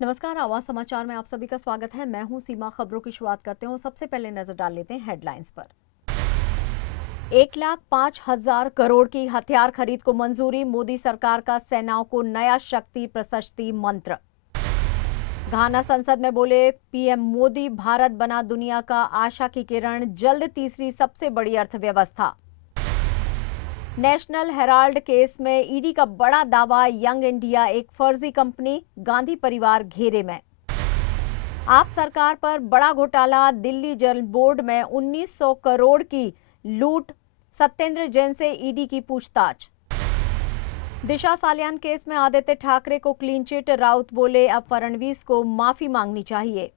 नमस्कार, आवाज समाचार में आप सभी का स्वागत है। मैं हूं सीमा। खबरों की शुरुआत करते हैं। सबसे पहले नजर डाल लेते हैं हेडलाइंस पर। 1,05,000 करोड़ की हथियार खरीद को मंजूरी। मोदी सरकार का सेनाओं को नया शक्ति प्रशस्ति मंत्र। घाना संसद में बोले पीएम मोदी, भारत बना दुनिया का आशा की किरण, जल्द तीसरी सबसे बड़ी अर्थव्यवस्था। नेशनल हेराल्ड केस में ईडी का बड़ा दावा, यंग इंडिया एक फर्जी कंपनी, गांधी परिवार घेरे में। आप सरकार पर बड़ा घोटाला, दिल्ली जल बोर्ड में 1900 करोड़ की लूट, सत्येंद्र जैन से ईडी की पूछताछ। दिशा सालियान केस में आदित्य ठाकरे को क्लीन चिट, राउत बोले अब फडणवीस को माफी मांगनी चाहिए।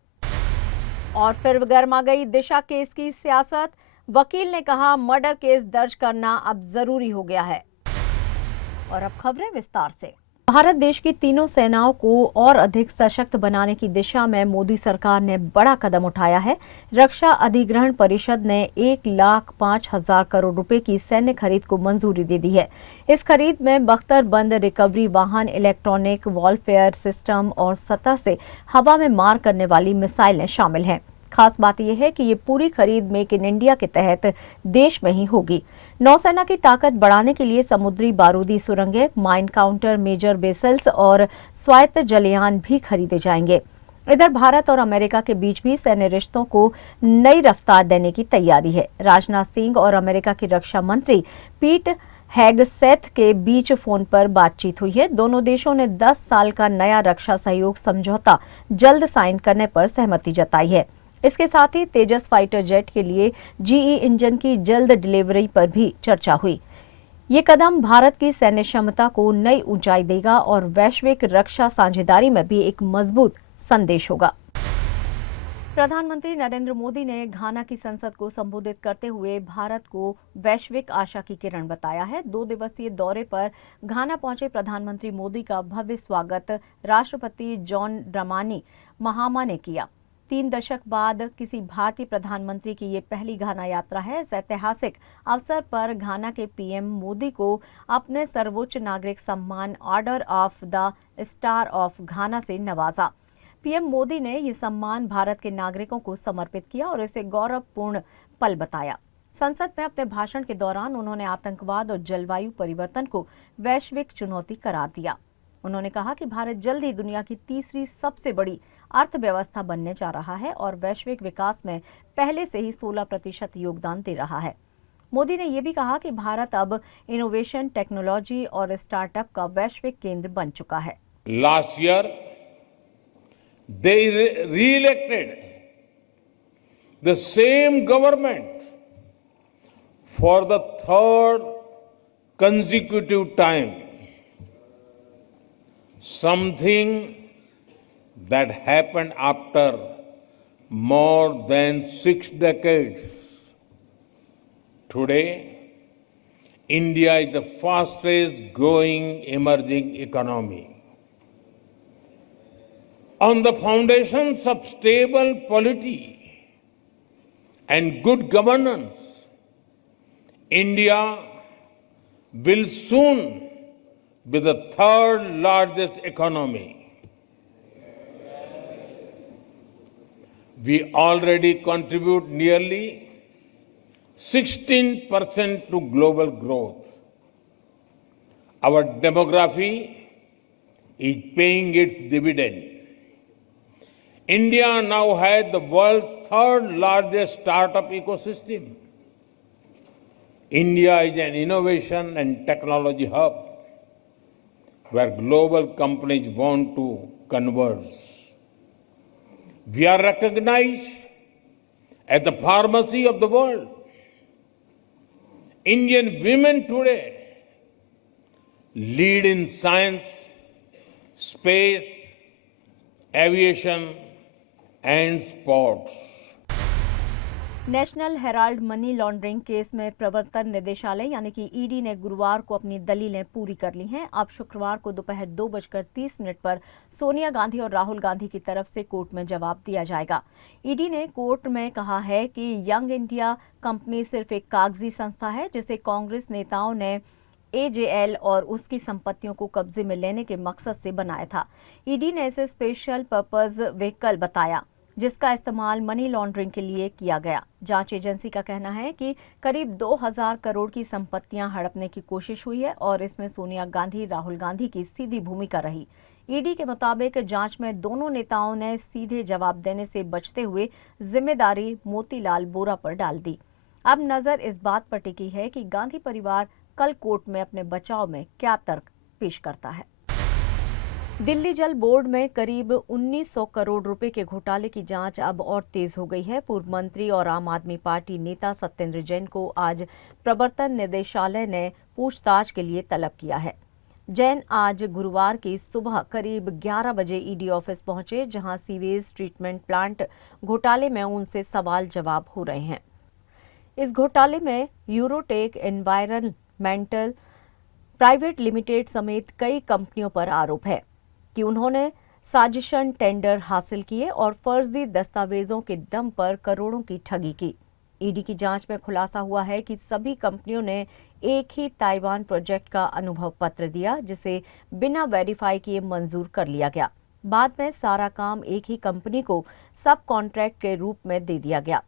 और फिर गर्मा गई दिशा केस की सियासत, वकील ने कहा मर्डर केस दर्ज करना अब जरूरी हो गया है। और अब खबरें विस्तार से। भारत देश की तीनों सेनाओं को और अधिक सशक्त बनाने की दिशा में मोदी सरकार ने बड़ा कदम उठाया है। रक्षा अधिग्रहण परिषद ने 1,05,000 करोड़ रुपए की सैन्य खरीद को मंजूरी दे दी है। इस खरीद में बख्तरबंद रिकवरी वाहन, इलेक्ट्रॉनिक वॉरफेयर सिस्टम और सतह से हवा में मार करने वाली मिसाइलें शामिल हैं। खास बात यह है कि ये पूरी खरीद मेक इन इंडिया के तहत देश में ही होगी। नौसेना की ताकत बढ़ाने के लिए समुद्री बारूदी सुरंगें, माइन काउंटर मेजर बेसल्स और स्वायत्त जलयान भी खरीदे जाएंगे। इधर भारत और अमेरिका के बीच भी सैन्य रिश्तों को नई रफ्तार देने की तैयारी है। राजनाथ सिंह और अमेरिका के रक्षा मंत्री पीट हेगसेथ के बीच फोन पर बातचीत हुई है। दोनों देशों ने 10 साल का नया रक्षा सहयोग समझौता जल्द साइन करने पर सहमति जताई है। इसके साथ ही तेजस फाइटर जेट के लिए जीई इंजन की जल्द डिलीवरी पर भी चर्चा हुई। ये कदम भारत की सैन्य क्षमता को नई ऊंचाई देगा और वैश्विक रक्षा साझेदारी में भी एक मजबूत संदेश होगा। प्रधानमंत्री नरेंद्र मोदी ने घाना की संसद को संबोधित करते हुए भारत को वैश्विक आशा की किरण बताया है। 2 दिवसीय दौरे पर घाना पहुंचे प्रधानमंत्री मोदी का भव्य स्वागत राष्ट्रपति जॉन ड्रामानी महामा ने किया। 3 दशक बाद किसी भारतीय प्रधानमंत्री की ये पहली घाना यात्रा है। इस ऐतिहासिक अवसर पर घाना के पीएम मोदी को अपने सर्वोच्च नागरिक सम्मान order of the star of घाना से नवाजा। पीएम मोदी ने ये सम्मान भारत के नागरिकों को समर्पित किया और इसे गौरवपूर्ण पल बताया। संसद में अपने भाषण के दौरान उन्होंने आतंकवाद और जलवायु परिवर्तन को वैश्विक चुनौती करार दिया। उन्होंने कहा कि भारत जल्द ही दुनिया की तीसरी सबसे बड़ी अर्थव्यवस्था बनने जा रहा है और वैश्विक विकास में पहले से ही 16% योगदान दे रहा है। मोदी ने यह भी कहा कि भारत अब इनोवेशन, टेक्नोलॉजी और स्टार्टअप का वैश्विक केंद्र बन चुका है। Last year, they re-elected the same government for the third consecutive time. Something that happened after more than 6 decades. Today, India is the fastest growing emerging economy. On the foundations of stable polity and good governance, India will soon be the third largest economy. We already contribute nearly 16% to global growth. Our demography is paying its dividend. India now has the world's third largest startup ecosystem. India is an innovation and technology hub where global companies want to converge. We are recognized as the pharmacy of the world. Indian women today lead in science, space, aviation, and sports. National Herald money laundering case में प्रवर्तन निदेशालय यानी कि ED ने गुरुवार को अपनी दलीलें पूरी कर ली हैं। अब शुक्रवार को दोपहर 2:30 पर सोनिया गांधी और राहुल गांधी की तरफ से कोर्ट में जवाब दिया जाएगा। ईडी ने कोर्ट में कहा है कि यंग इंडिया कंपनी सिर्फ एक कागजी संस्था है जिसे कांग्रेस नेताओं ने एजेएल और उसकी संपत्तियों को कब्जे में लेने के मकसद से बनाया था। ईडी ने इसे स्पेशल पर्पस व्हीकल बताया, जिसका इस्तेमाल मनी लॉन्ड्रिंग के लिए किया गया। जांच एजेंसी का कहना है कि करीब 2000 करोड़ की संपत्तियां हड़पने की कोशिश हुई है और इसमें सोनिया गांधी, राहुल गांधी की सीधी भूमिका रही। ईडी के मुताबिक जांच में दोनों नेताओं ने सीधे जवाब देने से बचते हुए जिम्मेदारी मोतीलाल वोरा पर डाल दी। अब नजर इस बात पर टिकी है कि गांधी परिवार कल कोर्ट में अपने बचाव में क्या तर्क पेश करता है। दिल्ली जल बोर्ड में करीब 1900 करोड़ रुपए के घोटाले की जांच अब और तेज हो गई है। पूर्व मंत्री और आम आदमी पार्टी नेता सत्येंद्र जैन को आज प्रवर्तन निदेशालय ने पूछताछ के लिए तलब किया है। जैन आज गुरुवार की सुबह करीब 11 बजे ईडी ऑफिस पहुंचे, जहां सीवेज ट्रीटमेंट प्लांट घोटाले में उनसे सवाल जवाब हो रहे हैं। इस घोटाले में यूरोटेक एनवायरनमेंटल प्राइवेट लिमिटेड समेत कई कंपनियों पर आरोप है कि उन्होंने साजिशन टेंडर हासिल किए और फर्जी दस्तावेजों के दम पर करोड़ों की ठगी की। ईडी की जांच में खुलासा हुआ है कि सभी कंपनियों ने एक ही ताइवान प्रोजेक्ट का अनुभव पत्र दिया, जिसे बिना वेरीफाई किए मंजूर कर लिया गया। बाद में सारा काम एक ही कंपनी को सब कॉन्ट्रैक्ट के रूप में दे दिया गया।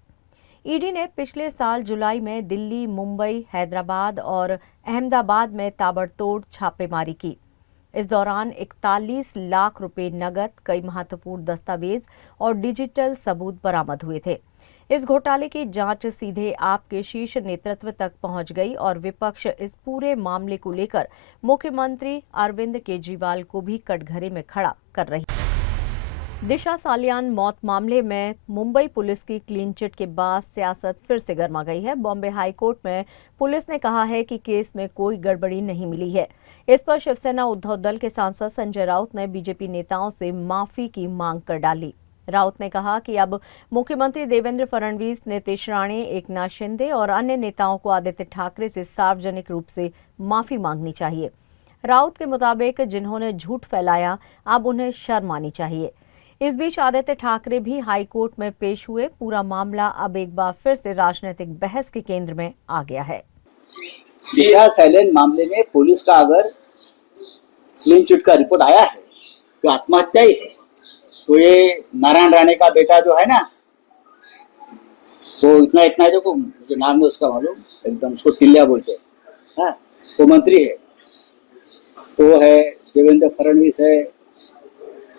ईडी ने पिछले साल जुलाई में दिल्ली, मुंबई, हैदराबाद और अहमदाबाद में ताबड़तोड़ छापेमारी की। इस दौरान 41 लाख रुपए नकद, कई महत्वपूर्ण दस्तावेज और डिजिटल सबूत बरामद हुए थे। इस घोटाले की जांच सीधे आप के शीर्ष नेतृत्व तक पहुंच गई और विपक्ष इस पूरे मामले को लेकर मुख्यमंत्री अरविंद केजरीवाल को भी कटघरे में खड़ा कर रही। दिशा सालियान मौत मामले में मुंबई पुलिस की क्लीन चिट के बाद सियासत फिर से गर्मा गई है। बॉम्बे हाई कोर्ट में पुलिस ने कहा है कि केस में कोई गड़बड़ी नहीं मिली है। इस पर शिवसेना उद्धव दल के सांसद संजय राउत ने बीजेपी नेताओं से माफी की मांग कर डाली। राउत ने कहा कि अब मुख्यमंत्री देवेंद्र फडणवीस, नीतीश राणे, एकनाथ शिंदे और अन्य नेताओं को आदित्य ठाकरे से सार्वजनिक रूप से माफी मांगनी चाहिए। राउत के मुताबिक जिन्होंने झूठ फैलाया, अब उन्हें शर्म आनी चाहिए। इस बीच आदित्य ठाकरे भी हाई कोर्ट में पेश हुए। पूरा मामला अब एक बार फिर से राजनीतिक बहस के केंद्र में आ गया है। दिशा सालियान मामले में पुलिस का अगर क्लीन चिट का रिपोर्ट आया है तो आत्महत्या ही है, तो ये नारायण राणे का बेटा जो है ना, वो इतना इतना देखो, मुझे नाम नहीं उसका मालूम, एकदम उसको टिल्लिया बोलते हैं, हाँ, वो मंत्री है, तो है देवेंद्र फडणवीस है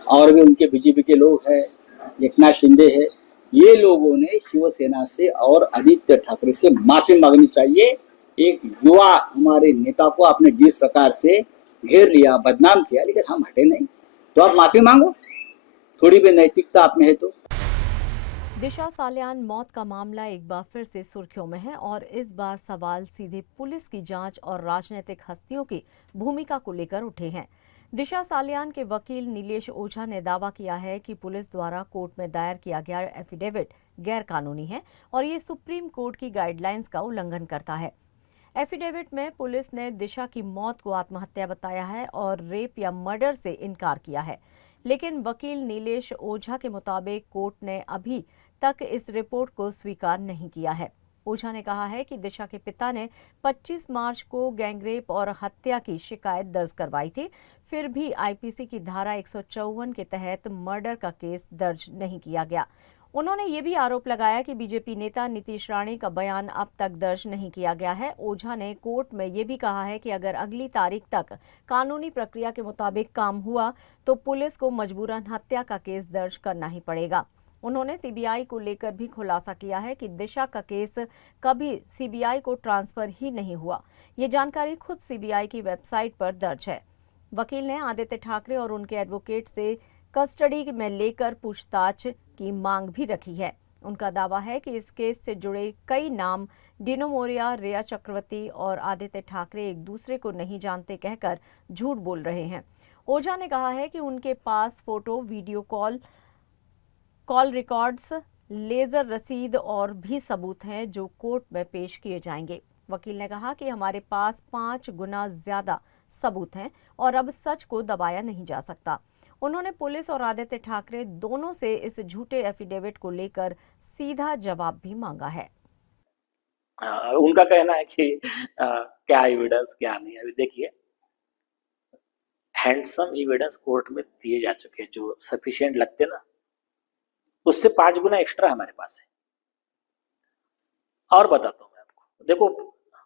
और भी उनके बीजेपी के लोग हैं, एकनाथ शिंदे है। ये लोगों ने शिवसेना से और आदित्य ठाकरे से माफी मांगनी चाहिए। एक युवा हमारे नेता को आपने जिस प्रकार से घेर लिया, बदनाम किया, लेकिन हम हटे नहीं, तो आप माफी मांगो, थोड़ी भी नैतिकता आप में है तो। दिशा सालियान मौत का मामला एक बार फिर से सुर्खियों में है और इस बार सवाल सीधे पुलिस की जांच और राजनीतिक हस्तियों की भूमिका को लेकर उठे हैं। दिशा सालियान के वकील नीलेश ओझा ने दावा किया है कि पुलिस द्वारा कोर्ट में दायर किया गया एफिडेविट गैर कानूनी है और ये सुप्रीम कोर्ट की गाइडलाइंस का उल्लंघन करता है। एफिडेविट में पुलिस ने दिशा की मौत को आत्महत्या बताया है और रेप या मर्डर से इनकार किया है, लेकिन वकील नीलेश ओझा के मुताबिक कोर्ट ने अभी तक इस रिपोर्ट को स्वीकार नहीं किया है। ओझा ने कहा है कि दिशा के पिता ने 25 मार्च को गैंगरेप और हत्या की शिकायत दर्ज करवाई थी, फिर भी आईपीसी की धारा 154 के तहत मर्डर का केस दर्ज नहीं किया गया। उन्होंने ये भी आरोप लगाया कि बीजेपी नेता नीतीश राणे का बयान अब तक दर्ज नहीं किया गया है। ओझा ने कोर्ट में ये भी कहा है कि अगर अगली तारीख तक कानूनी प्रक्रिया के मुताबिक काम हुआ तो पुलिस को मजबूरन हत्या का केस दर्ज करना ही पड़ेगा। उन्होंने सीबीआई को लेकर भी खुलासा किया है कि दिशा का केस कभी सीबीआई को ट्रांसफर ही नहीं हुआ। ये जानकारी खुद सीबीआई की वेबसाइट पर दर्ज है। वकील ने आदित्य ठाकरे और उनके एडवोकेट से कस्टडी में लेकर पूछताछ की मांग भी रखी है। उनका दावा है कि इस केस से जुड़े कई नाम डिनो मोरिया, रिया चक्रवर्ती और आदित्य ठाकरे एक दूसरे को नहीं जानते कहकर झूठ बोल रहे हैं। ओझा ने कहा है कि उनके पास photo, video call records, ledger रसीद और भी सबूत हैं जो कोर्ट में पेश किए जाएंगे। वकील ने कहा कि हमारे पास 5 गुना ज्यादा सबूत हैं और अब सच को दबाया नहीं जा सकता। उन्होंने पुलिस और आदित्य ठाकरे दोनों से इस झूठे एफिडेविट को लेकर सीधा जवाब भी मांगा है। उनका कहना है कि क्या एविडेंस क्या नहीं। अभी देखिए हैंडसम एविडेंस कोर्ट में दिए जा चुके हैं जो सफिशिएंट लगते ना, उससे 5 गुना एक्स्ट्रा हमारे पास है। और बताता हूँ मैं आपको, देखो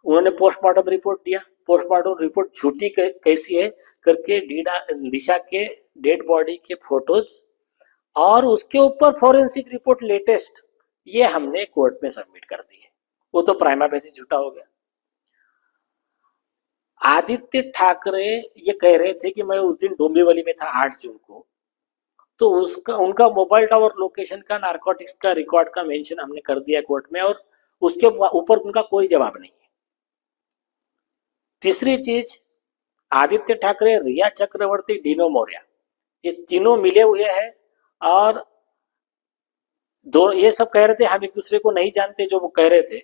उन्होंने पोस्टमार्टम रिपोर्ट दिया, पोस्टमार्टम रिपोर्ट झूठी कैसी है करके दिशा के डेड बॉडी के फोटोज और उसके ऊपर फॉरेंसिक रिपोर्ट लेटेस्ट ये हमने कोर्ट में सबमिट कर दी है। वो तो प्राइमा फेसी झूठा हो गया। आदित्य ठाकरे ये कह रहे थे कि मैं उस दिन डोंबिवली में था 8 जून को, तो उसका उनका मोबाइल टावर लोकेशन का नारकोटिक्स का रिकॉर्ड का मेंशन हमने कर दिया कोर्ट में और उसके ऊपर उनका कोई जवाब नहीं है। तीसरी चीज, आदित्य ठाकरे, रिया चक्रवर्ती, डिनो मौर्य ये तीनों मिले हुए हैं और दो ये सब कह रहे थे हम एक दूसरे को नहीं जानते। जो वो कह रहे थे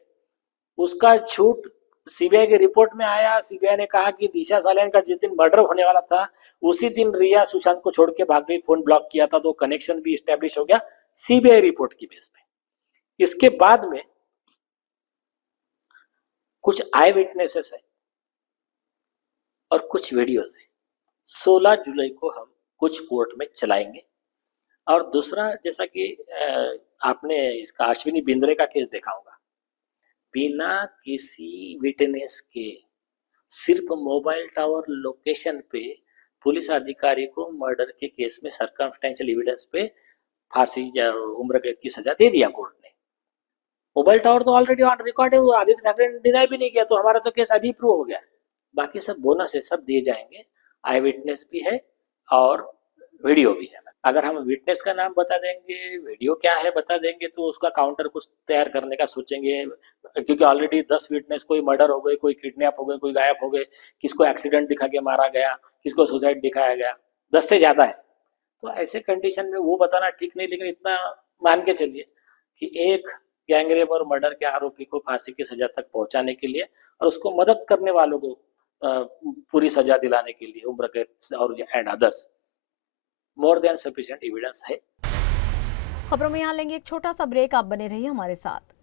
उसका झूठ सीबीआई की रिपोर्ट में आया। सीबीआई ने कहा कि दिशा सालियान का जिस दिन मर्डर होने वाला था उसी दिन रिया सुशांत को छोड़ के भाग गई, फोन ब्लॉक किया था, तो कनेक्शन भी एस्टेब्लिश हो गया सीबीआई रिपोर्ट की बेस पे। इसके बाद में कुछ आई विटनेसेस है और कुछ वीडियोस है। 16 जुलाई को हम कुछ कोर्ट में चलाएंगे। और दूसरा, जैसा कि आपने इसका अश्विनी बिंद्रे का केस देखा होगा, बिना किसी विटनेस के सिर्फ मोबाइल टावर लोकेशन पे पुलिस अधिकारी को मर्डर के केस में सर्कमस्टेंशियल एविडेंस पे फांसी या उम्र कैद की सजा दे दिया कोर्ट ने। मोबाइल टावर तो ऑलरेडी ऑन रिकॉर्ड है, वो आदित्य ठाकरे ने डिनाई भी नहीं किया, तो हमारा तो केस अभी प्रूव हो गया। बाकी सब बोनस है, सब दिए जाएंगे। आई विटनेस भी है और वीडियो भी है। अगर हम विटनेस का नाम बता देंगे, वीडियो क्या है बता देंगे, तो उसका काउंटर कुछ तैयार करने का सोचेंगे, क्योंकि ऑलरेडी 10 विटनेस, कोई मर्डर हो गए, कोई किडनैप हो गए, कोई गायब हो गए, किसको एक्सीडेंट दिखा के मारा गया, किसको सुसाइड दिखाया गया, 10 से ज्यादा है। तो ऐसे कंडीशन में वो बताना ठीक नहीं, लेकिन इतना मान के चलिए कि एक गैंगरेप और मर्डर के आरोपी को फांसी की सजा तक पहुंचाने के लिए और उसको मदद करने वालों को पूरी सजा दिलाने के लिए उम्र कैद और and others more than sufficient evidence है। खबरों में यहाँ लेंगे एक छोटा सा ब्रेक, आप बने रहिए हमारे साथ।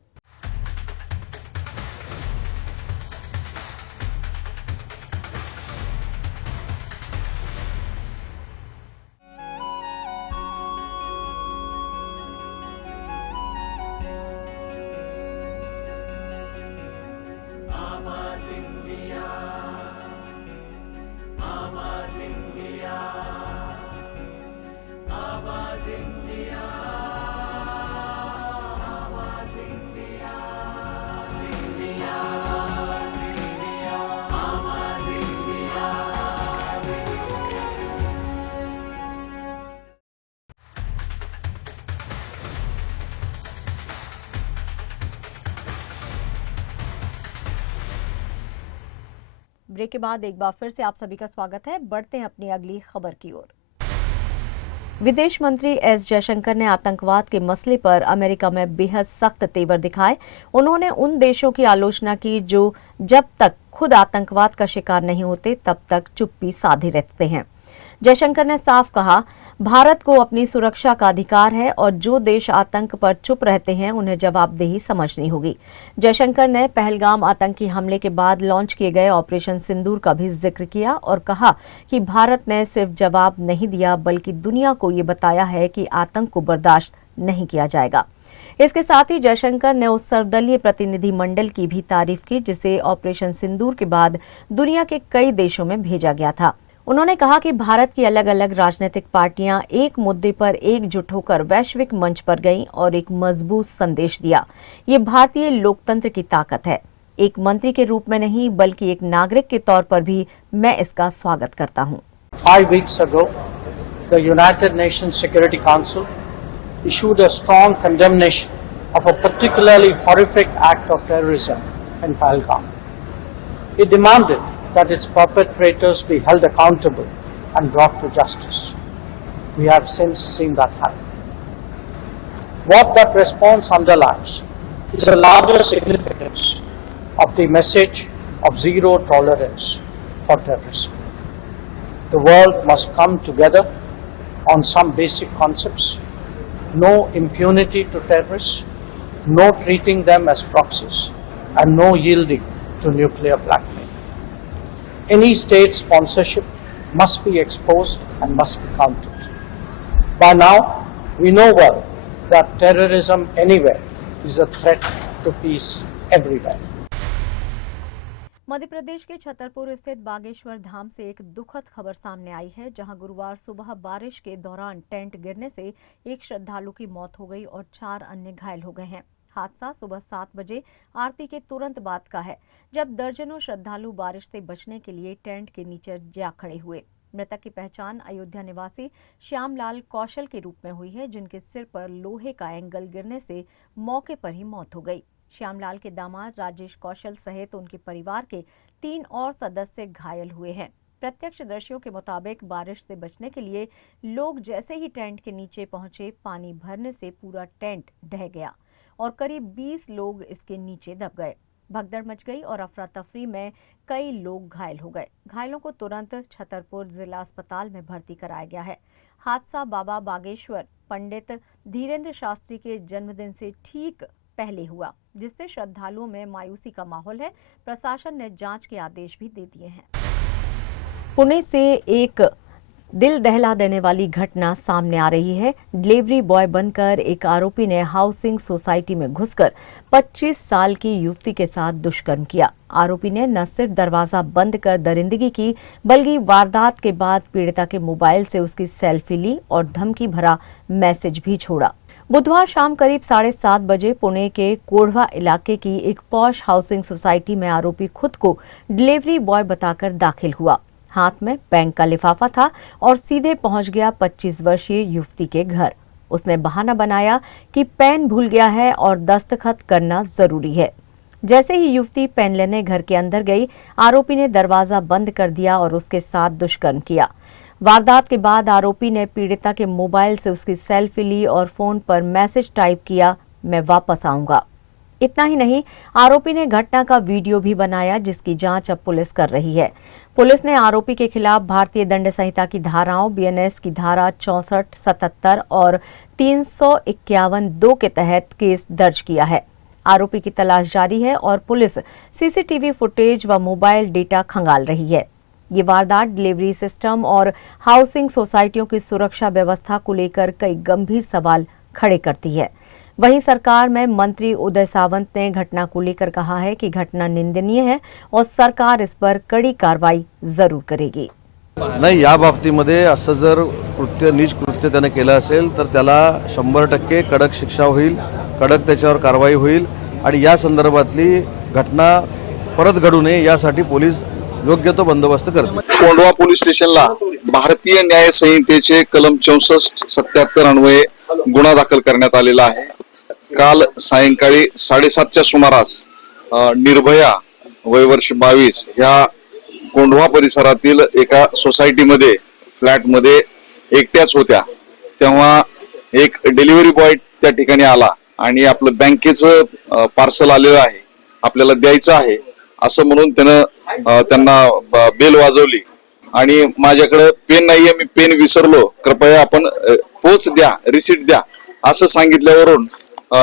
ब्रेक के बाद एक बार फिर से आप सभी का स्वागत है। बढ़ते हैं अपनी अगली खबर की ओर। विदेश मंत्री एस जयशंकर ने आतंकवाद के मसले पर अमेरिका में बेहद सख्त तेवर दिखाए। उन्होंने उन देशों की आलोचना की जो जब तक खुद आतंकवाद का शिकार नहीं होते तब तक चुप्पी साधे रहते हैं। जयशंकर ने साफ कहा, भारत को अपनी सुरक्षा का अधिकार है और जो देश आतंक पर चुप रहते हैं उन्हें जवाबदेही समझनी होगी। जयशंकर ने पहलगाम आतंकी हमले के बाद लॉन्च किए गए ऑपरेशन सिंदूर का भी जिक्र किया और कहा कि भारत ने सिर्फ जवाब नहीं दिया बल्कि दुनिया को ये बताया है कि आतंक को बर्दाश्त नहीं किया जाएगा। इसके साथ ही जयशंकर ने उस सर्वदलीय प्रतिनिधि मंडल की भी तारीफ की जिसे ऑपरेशन सिंदूर के बाद दुनिया के कई देशों में भेजा गया था। उन्होंने कहा कि भारत की अलग अलग राजनीतिक पार्टियां एक मुद्दे पर एकजुट होकर वैश्विक मंच पर गईं और एक मजबूत संदेश दिया। ये भारतीय लोकतंत्र की ताकत है। एक मंत्री के रूप में नहीं बल्कि एक नागरिक के तौर पर भी मैं इसका स्वागत करता हूं। 5 weeks ago, the United Nations Security Council issued a strong condemnation of a particularly horrific act of terrorism in Pahalgam. It demanded that its perpetrators be held accountable and brought to justice. We have since seen that happen. What that response underlines is the larger significance of the message of zero tolerance for terrorism. The world must come together on some basic concepts: no impunity to terrorists, no treating them as proxies, and no yielding to nuclear blackmail. Any state sponsorship must be exposed and must be counted. By now, we know well that terrorism anywhere is a threat to peace everywhere. Madhya Pradesh के छतरपुर स्थित बागेश्वर धाम से एक दुखद खबर सामने आई है, जहां गुरुवार सुबह बारिश के दौरान टेंट गिरने से एक श्रद्धालु की मौत हो गई और 4 अन्य घायल हो गए हैं। हादसा सुबह 7 बजे आरती के तुरंत बाद का है, जब दर्जनों श्रद्धालु बारिश से बचने के लिए टेंट के नीचे जा खड़े हुए। मृतक की पहचान अयोध्या निवासी श्यामलाल कौशल के रूप में हुई है, जिनके सिर पर लोहे का एंगल गिरने से मौके पर ही मौत हो गई। श्यामलाल के दामाद राजेश कौशल सहित उनके परिवार के 3 और सदस्य घायल हुए हैं। प्रत्यक्षदर्शियों के मुताबिक बारिश से बचने के लिए लोग जैसे ही टेंट के नीचे पहुंचे, पानी भरने से पूरा टेंट ढह गया और करीब 20 लोग इसके नीचे दब गए। भगदड़ मच गई और अफरा तफरी में कई लोग घायल हो गए। घायलों को तुरंत छतरपुर जिला अस्पताल में भर्ती कराया गया है। हादसा बाबा बागेश्वर पंडित धीरेन्द्र शास्त्री के जन्मदिन से ठीक पहले हुआ, जिससे श्रद्धालुओं में मायूसी का माहौल है। प्रशासन ने जांच के आदेश भी दे दिए हैं। पुणे से एक दिल दहला देने वाली घटना सामने आ रही है। डिलीवरी बॉय बनकर एक आरोपी ने हाउसिंग सोसाइटी में घुसकर 25 साल की युवती के साथ दुष्कर्म किया। आरोपी ने न सिर्फ दरवाजा बंद कर दरिंदगी की, बल्कि वारदात के बाद पीड़िता के मोबाइल से उसकी सेल्फी ली और धमकी भरा मैसेज भी छोड़ा। बुधवार शाम करीब 7:30 बजे पुणे के कोढ़वा इलाके की एक पॉश हाउसिंग सोसाइटी में आरोपी खुद को डिलीवरी बॉय बताकर दाखिल हुआ। हाथ में बैंक का लिफाफा था और सीधे पहुंच गया 25 वर्षीय युवती के घर। उसने बहाना बनाया कि पेन भूल गया है और दस्तखत करना जरूरी है। जैसे ही युवती पेन लेने घर के अंदर गई, आरोपी ने दरवाजा बंद कर दिया और उसके साथ दुष्कर्म किया। वारदात के बाद आरोपी ने पीड़िता के मोबाइल से उसकी सेल्फी ली और फोन पर मैसेज टाइप किया, मैं वापस आऊंगा। इतना ही नहीं, आरोपी ने घटना का वीडियो भी बनाया, जिसकी जांच अब पुलिस कर रही है। पुलिस ने आरोपी के खिलाफ भारतीय दंड संहिता की धाराओं बीएनएस की धारा 64, 77 और 351(2) के तहत केस दर्ज किया है। आरोपी की तलाश जारी है और पुलिस सीसीटीवी फुटेज व मोबाइल डेटा खंगाल रही है। ये वारदात डिलीवरी सिस्टम और हाउसिंग सोसाइटियों की सुरक्षा व्यवस्था को लेकर कई गंभीर सवाल खड़े करती है। वहीं सरकार में मंत्री उदय सामंत ने घटना को लेकर कहा है कि घटना निंदनीय है और सरकार इस पर कड़ी कार्रवाई जरूर करेगी। नाही, या बाबतीमध्ये असं जर नीच कृत्य त्याने केलं असेल तर त्याला 100% कडक शिक्षा होईल, कडक त्याच्यावर कारवाई होईल आणि या संदर्भातली घटना परत घडू नये यासाठी पोलीस योग्य तो बंदोबस्त करतील। कोंढवा पोलीस स्टेशनला भारतीय न्याय संहितेचे कलम 64, 77 अन्वये गुन्हा दाखल करण्यात आलेला आहे। काल सायंकाळी 7:30च्या सुमारास निर्भया वय वर्ष 22 ह्या कोंढवा परिसरातील एका सोसायटीमध्ये फ्लॅटमध्ये एकट्याच होत्या। तेव्हा एक डिलिव्हरी बॉय त्या ठिकाणी आला आणि आपलं बँकेचं पार्सल आलेलं आहे, आपल्याला द्यायचं आहे असं म्हणून त्यांना बेल वाजवली आणि माझ्याकडे पेन नाहीये, मी पेन विसरलो, कृपया आपण पोच द्या, रिसीट द्या असं सांगितल्यावरून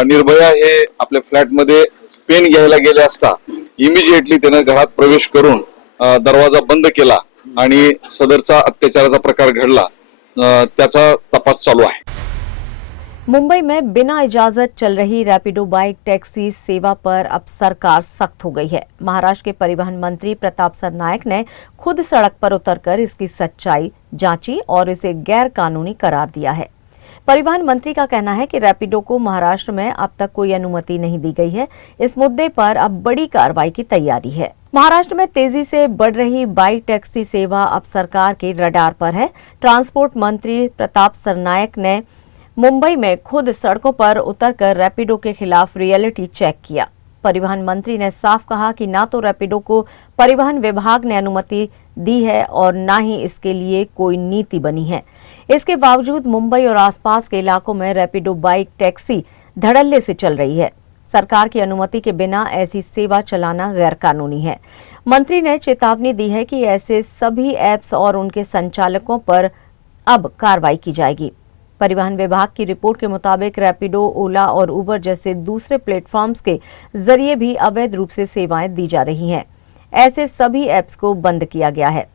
निर्भया हे आपल्या फ्लॅटमध्ये पेन घ्यायला गेले असता इमिजिएटली त्यानं घरात प्रवेश करून दरवाजा बंद केला आणि सदरचा अत्याचाराचा प्रकार घडला। त्याचा तपास चालू आहे। मुंबई में बिना इजाजत चल रही रैपिडो बाइक टैक्सी सेवा पर अब सरकार सख्त हो गई है। महाराष्ट्र के परिवहन मंत्री प्रताप सरनायक ने खुद सड़क पर उतरकर इसकी सच्चाई जांची और इसे गैर कानूनी करार दिया है। परिवहन मंत्री का कहना है कि रैपिडो को महाराष्ट्र में अब तक कोई अनुमति नहीं दी गई है। इस मुद्दे पर अब बड़ी कार्रवाई की तैयारी है। महाराष्ट्र में तेजी से बढ़ रही बाइक टैक्सी सेवा अब सरकार के रडार पर है। ट्रांसपोर्ट मंत्री प्रताप सरनायक ने मुंबई में खुद सड़कों पर उतरकर रैपिडो के खिलाफ रियलिटी चेक किया। परिवहन मंत्री ने साफ कहा कि ना तो रैपिडो को परिवहन विभाग ने अनुमति दी है और ना ही इसके लिए कोई नीति बनी है। इसके बावजूद मुंबई और आसपास के इलाकों में रैपिडो बाइक टैक्सी धड़ल्ले से चल रही है। सरकार की अनुमति के बिना ऐसी सेवा चलाना गैर कानूनी है। मंत्री ने चेतावनी दी है कि ऐसे सभी ऐप्स और उनके संचालकों पर अब कार्रवाई की जाएगी। परिवहन विभाग की रिपोर्ट के मुताबिक रैपिडो, ओला और उबर जैसे दूसरे प्लेटफॉर्म्स के जरिए भी अवैध रूप से सेवाएं दी जा रही हैं। ऐसे सभी ऐप्स को बंद किया गया है।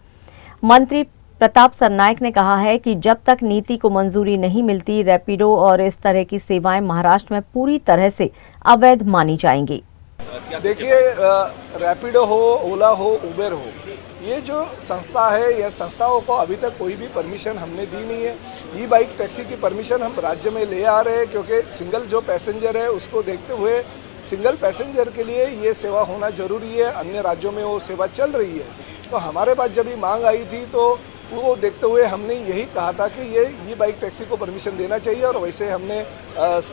मंत्री प्रताप सरनाइक ने कहा है कि जब तक नीति को मंजूरी नहीं मिलती, रैपिडो और इस तरह की सेवाएं महाराष्ट्र में पूरी तरह से अवैध मानी जाएंगी। देखिए, रैपिडो हो, ओला हो, उबेर हो, ये जो संस्था है, यह संस्थाओं को अभी तक कोई भी परमिशन हमने दी नहीं है। ई बाइक टैक्सी की परमिशन हम राज्य में ले आ रहे हैं, क्योंकि सिंगल जो पैसेंजर है उसको देखते हुए सिंगल पैसेंजर के लिए ये सेवा होना जरूरी है। अन्य राज्यों में वो सेवा चल रही है। तो हमारे पास जब ये मांग आई थी तो वो देखते हुए हमने यही कहा था कि ये ई बाइक टैक्सी को परमिशन देना चाहिए, और वैसे हमने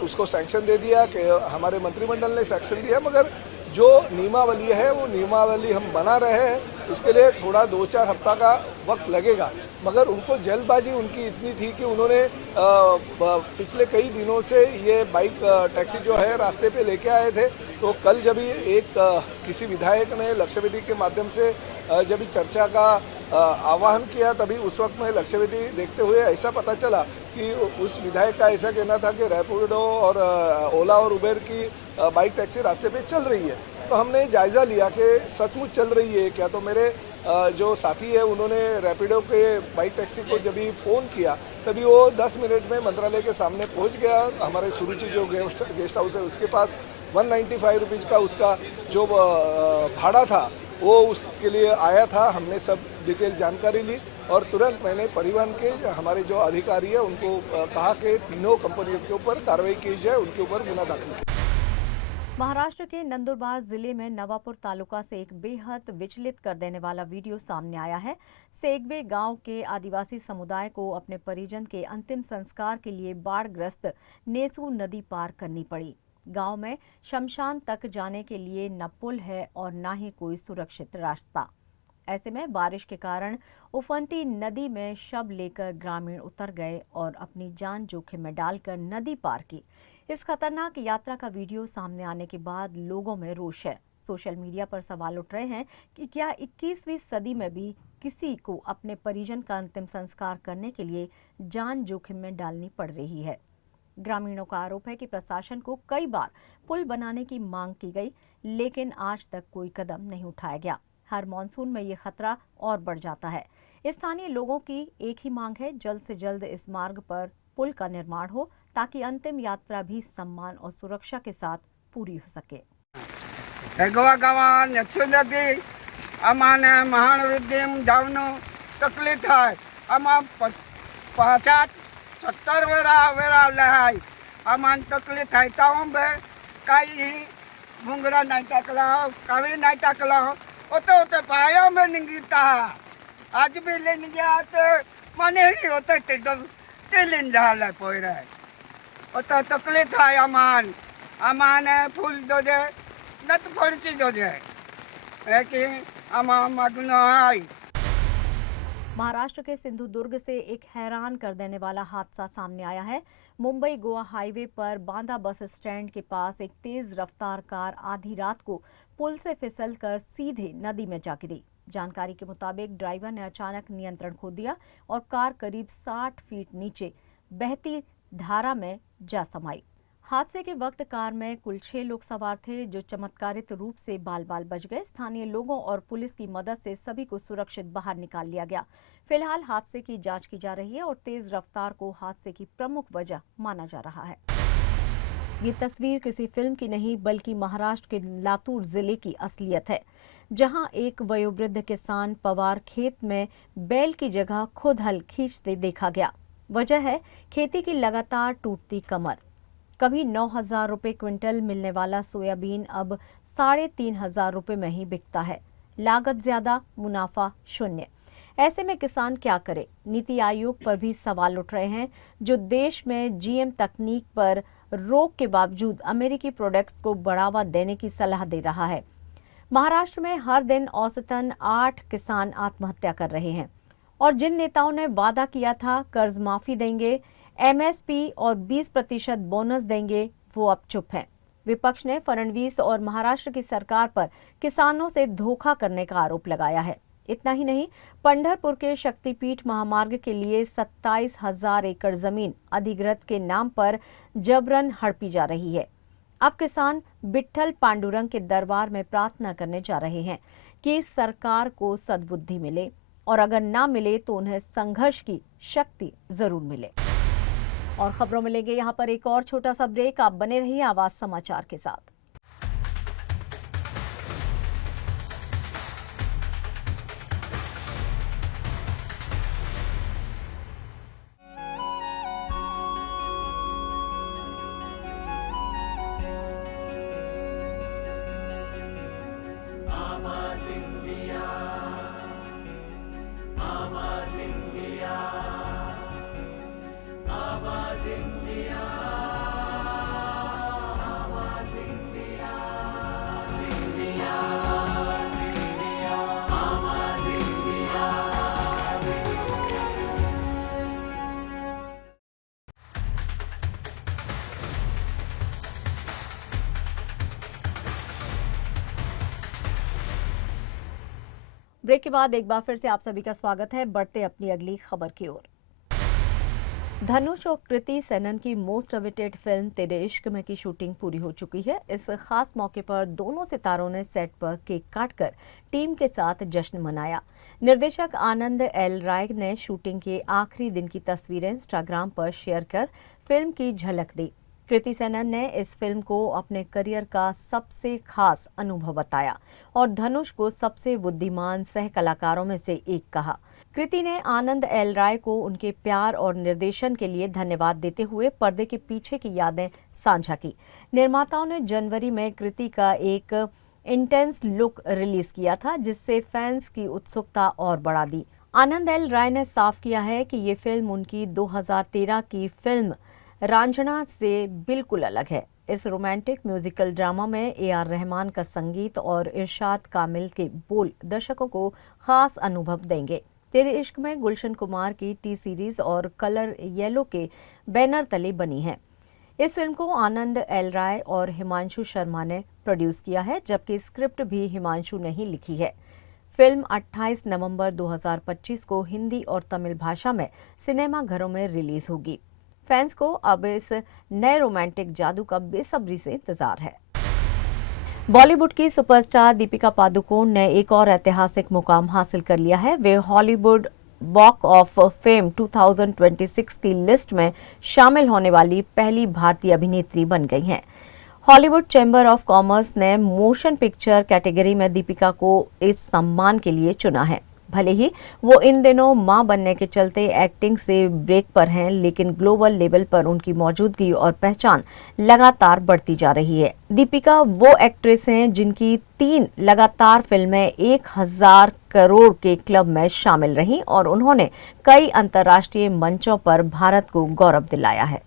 उसको सैंक्शन दे दिया कि हमारे मंत्रिमंडल ने सैंक्शन दिया। मगर जो नियमावली है वो नियमावली हम बना रहे हैं, उसके लिए थोड़ा 2-4 हफ्ता का वक्त लगेगा। मगर उनको जल्दबाजी उनकी इतनी थी कि उन्होंने पिछले कई दिनों से ये बाइक टैक्सी जो है रास्ते पे लेके आए थे। तो कल जब एक किसी विधायक ने लक्ष्यवेदी के माध्यम से जब चर्चा का आह्वान किया, तभी उस वक्त में लक्ष्यवेदी देखते हुए ऐसा पता चला कि उस विधायक का ऐसा कहना था कि रैपिडो और ओला और उबेर की बाइक टैक्सी रास्ते पे चल रही है। तो हमने जायजा लिया कि सचमुच चल रही है क्या। तो मेरे जो साथी है उन्होंने रैपिडो के बाइक टैक्सी को जब फ़ोन किया, तभी वो 10 मिनट में मंत्रालय के सामने पहुंच गया। हमारे सुरुचि जो गेस्ट हाउस है उसके पास 195 रुपीज़ का उसका जो भाड़ा था वो उसके लिए आया था। हमने सब डिटेल जानकारी ली और तुरंत मैंने परिवहन के हमारे जो अधिकारी है उनको कहा कि तीनों कंपनियों के ऊपर कार्रवाई की जाए, उनके ऊपर गुना दाखिल किया। महाराष्ट्र के नंदुरबार जिले में नवापुर तालुका से एक बेहद विचलित कर देने वाला वीडियो सामने आया है। सेगवे गांव के आदिवासी समुदाय को अपने परिजन के अंतिम संस्कार के लिए बाढ़ग्रस्त नेसू नदी पार करनी पड़ी। गांव में शमशान तक जाने के लिए न पुल है और न ही कोई सुरक्षित रास्ता। ऐसे में बारिश के कारण उफनती नदी में शव लेकर ग्रामीण उतर गए और अपनी जान जोखिम में डालकर नदी पार की। इस खतरनाक यात्रा का वीडियो सामने आने के बाद लोगों में रोष है। सोशल मीडिया पर सवाल उठ रहे हैं कि क्या 21वीं सदी में भी किसी को अपने परिजन का अंतिम संस्कार करने के लिए जान जोखिम में डालनी पड़ रही है। ग्रामीणों का आरोप है कि प्रशासन को कई बार पुल बनाने की मांग की गई, लेकिन आज तक कोई कदम नहीं उठाया गया। हर मानसून में ये खतरा और बढ़ जाता है। स्थानीय लोगों की एक ही मांग है, जल्द से जल्द इस मार्ग पर पुल का निर्माण हो ताकि अंतिम यात्रा भी सम्मान और सुरक्षा के साथ पूरी हो सके। अमाने महाविद्यम जावनो तकलीफ है। अमा 50-70 वेरा लहाय अमान तकलीफ है। ताऊ बे काही भुंगरा नहीं टकला, कभी नहीं टकला, होते पाया में निगीता। आज भी लेने गया तो माने ही होते तेलिन झाला पोई रहे। होते तकलीफ है अमान अमाने फूल जो जे नत फड़ची जो जे है कि महाराष्ट्र के सिंधुदुर्ग से एक हैरान कर देने वाला हादसा सामने आया है। मुंबई गोवा हाईवे पर बांदा बस स्टैंड के पास एक तेज रफ्तार कार आधी रात को पुल से फिसलकर सीधे नदी में जा गिरी। जानकारी के मुताबिक ड्राइवर ने अचानक नियंत्रण खो दिया और कार करीब 60 फीट नीचे बहती धारा में जा समाई। हादसे के वक्त कार में कुल 6 लोग सवार थे, जो चमत्कारित रूप से बाल-बाल बच गए। स्थानीय लोगों और पुलिस की मदद से सभी को सुरक्षित बाहर निकाल लिया गया। फिलहाल हादसे की जांच की जा रही है और तेज रफ्तार को हादसे की प्रमुख वजह माना जा रहा है। ये तस्वीर किसी फिल्म की नहीं बल्कि महाराष्ट्र के लातूर जिले की असलियत है, जहां एक वयोवृद्ध किसान पवार खेत में बैल की जगह खुद हल खींचते देखा गया। वजह है खेती की लगातार टूटती कमर। कभी 9,000 रुपये क्विंटल मिलने वाला सोयाबीन अब 3,500 रुपये में ही बिकता है। लागत ज्यादा, मुनाफा शून्य। ऐसे में किसान क्या करे? नीति आयोग पर भी सवाल उठ रहे हैं, जो देश में जीएम तकनीक पर रोक के बावजूद अमेरिकी प्रोडक्ट्स को बढ़ावा देने की सलाह दे रहा है। महाराष्ट्र में हर दिन औसतन 8 किसान आत्महत्या कर रहे हैं और जिन नेताओं ने वादा किया था कर्ज माफी देंगे, एमएसपी और 20% बोनस देंगे, वो अब चुप हैं। विपक्ष ने फडणवीस और महाराष्ट्र की सरकार पर किसानों से धोखा करने का आरोप लगाया है। इतना ही नहीं, पंढरपुर के शक्तिपीठ महामार्ग के लिए 27,000 एकड़ जमीन अधिग्रहित के नाम पर जबरन हड़पी जा रही है। अब किसान विट्ठल पांडुरंग के दरबार में प्रार्थना करने जा रहे हैं कि सरकार को सद्बुद्धि मिले और अगर ना मिले तो उन्हें संघर्ष की शक्ति जरूर मिले। और खबरों में लेंगे यहाँ पर एक और छोटा सा ब्रेक। आप बने रहिए आवाज समाचार के साथ। ब्रेक के बाद एक बार फिर से आप सभी का स्वागत है। बढ़ते अपनी अगली खबर की ओर। धनुष और कृति सेनन की मोस्ट अवेटेड फिल्म तेरे इश्क में की शूटिंग पूरी हो चुकी है। इस खास मौके पर दोनों सितारों ने सेट पर केक काटकर टीम के साथ जश्न मनाया। निर्देशक आनंद एल राय ने शूटिंग के आखिरी दिन की तस्वीरें इंस्टाग्राम पर शेयर कर फिल्म की झलक दी। कृति सेनन ने इस फिल्म को अपने करियर का सबसे खास अनुभव बताया और धनुष को सबसे बुद्धिमान सह कलाकारों में से एक कहा। कृति ने आनंद एल राय को उनके प्यार और निर्देशन के लिए धन्यवाद देते हुए पर्दे के पीछे की यादें साझा की। निर्माताओं ने जनवरी में कृति का एक इंटेंस लुक रिलीज किया था, जिससे फैंस की उत्सुकता और बढ़ा दी। आनंद एल राय ने साफ किया है कि ये फिल्म उनकी 2013 की फिल्म रांझना से बिल्कुल अलग है। इस रोमांटिक म्यूजिकल ड्रामा में ए.आर. रहमान का संगीत और इरशाद कामिल के बोल दर्शकों को खास अनुभव देंगे। तेरे इश्क में गुलशन कुमार की टी सीरीज और कलर येलो के बैनर तले बनी है। इस फिल्म को आनंद एल राय और हिमांशु शर्मा ने प्रोड्यूस किया है, जबकि स्क्रिप्ट भी हिमांशु ने ही लिखी है। फिल्म 28 नवंबर 2025 को हिंदी और तमिल भाषा में सिनेमा घरों में रिलीज होगी। फैंस को अब इस नए रोमांटिक जादू का बेसब्री से इंतजार है। बॉलीवुड की सुपरस्टार दीपिका पादुकोण ने एक और ऐतिहासिक मुकाम हासिल कर लिया है। वे हॉलीवुड वॉक ऑफ फेम 2026 की लिस्ट में शामिल होने वाली पहली भारतीय अभिनेत्री बन गई हैं। हॉलीवुड चैम्बर ऑफ कॉमर्स ने मोशन पिक्चर कैटेगरी में दीपिका को इस सम्मान के लिए चुना है। भले ही वो इन दिनों मां बनने के चलते एक्टिंग से ब्रेक पर हैं, लेकिन ग्लोबल लेवल पर उनकी मौजूदगी और पहचान लगातार बढ़ती जा रही है। दीपिका वो एक्ट्रेस हैं जिनकी 3 लगातार फिल्में 1000 करोड़ के क्लब में शामिल रहीं और उन्होंने कई अंतर्राष्ट्रीय मंचों पर भारत को गौरव दिलाया है।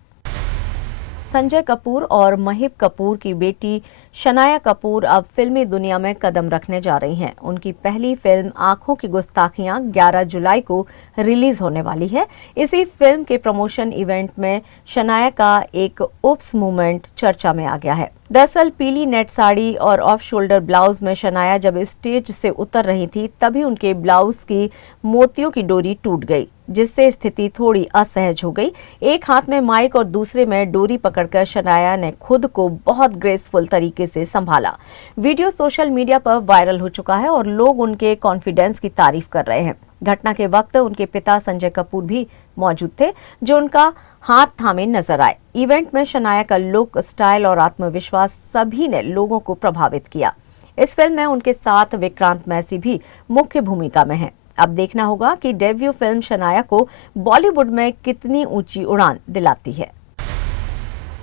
संजय कपूर और महिब कपूर की बेटी शनाया कपूर अब फिल्मी दुनिया में कदम रखने जा रही हैं। उनकी पहली फिल्म आंखों की गुस्ताखियां 11 जुलाई को रिलीज होने वाली है। इसी फिल्म के प्रमोशन इवेंट में शनाया का एक उप्स मूवमेंट चर्चा में आ गया है। दरअसल पीली नेट साड़ी और ऑफ शोल्डर ब्लाउज में शनाया जब स्टेज से उतर रही थी, तभी उनके ब्लाउज की मोतियों की डोरी टूट गई, जिससे स्थिति थोड़ी असहज हो गई। एक हाथ में माइक और दूसरे में डोरी पकड़कर शनाया ने खुद को बहुत ग्रेसफुल तरीके से संभाला। वीडियो सोशल मीडिया पर वायरल हो चुका है और लोग उनके कॉन्फिडेंस की तारीफ कर रहे हैं। घटना के वक्त उनके पिता संजय कपूर भी मौजूद थे, जो उनका हाथ थामे नजर आए। इवेंट में शनाया का लुक, स्टाइल और आत्मविश्वास सभी ने लोगों को प्रभावित किया। इस फिल्म में उनके साथ विक्रांत मैसी भी मुख्य भूमिका में हैं। अब देखना होगा कि डेब्यू फिल्म शनाया को बॉलीवुड में कितनी ऊंची उड़ान दिलाती है।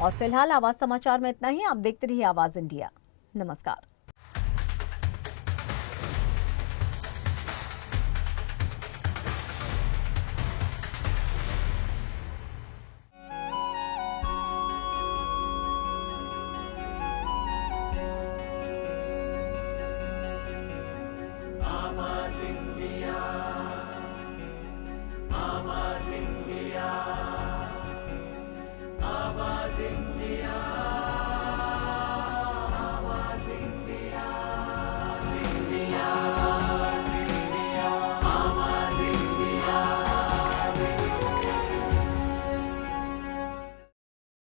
और फिलहाल आवाज समाचार में इतना ही। आप देखते रहिए आवाज इंडिया। नमस्कार।